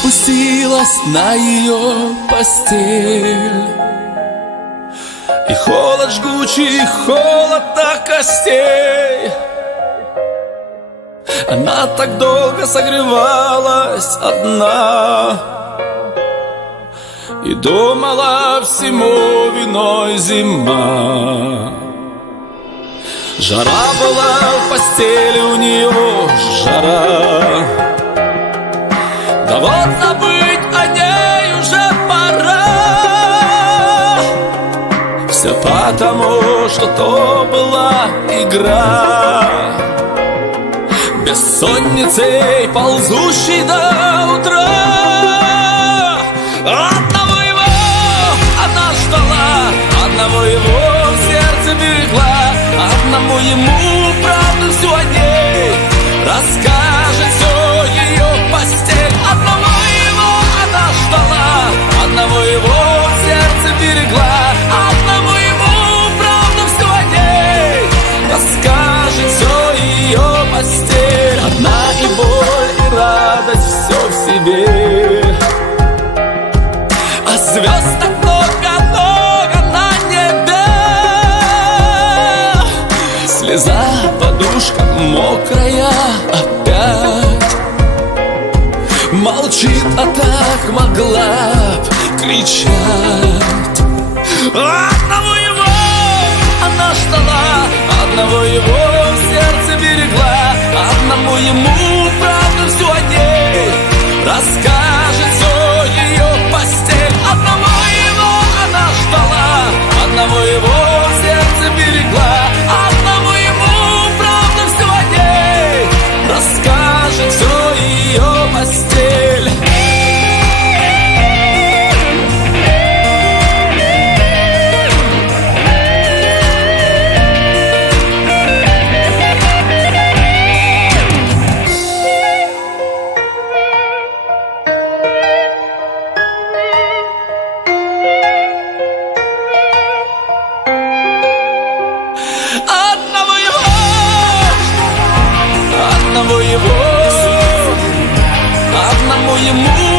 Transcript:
спустилась на ее постель. И холод жгучий, холод до костей. Она так долго согревалась одна и думала, всему виной зима. Жара была в постели у нее, жара. Да вот забыть о ней уже пора. Все потому, что то была игра, бессонницей ползущей до утра. Одного его она ждала, одного его в сердце берегла, одному ему правду всю о ней расскажет все ее постель. Одного его она ждала, одного его в сердце берегла, одному ему правду всю о ней расскажет все ее постель. Одна и боль, и радость все в себе, а звезд так много-много на небе. Слеза, подушка мокрая опять молчит, а так могла б кричать. Одного его она ждала, одного его в сердце берегла, одному ему правду всю о ней расскажет все ее постель. Одного его она ждала, одного его в сердце берегла, одному ему правду всю о ней расскажет все ее постель. Одному ему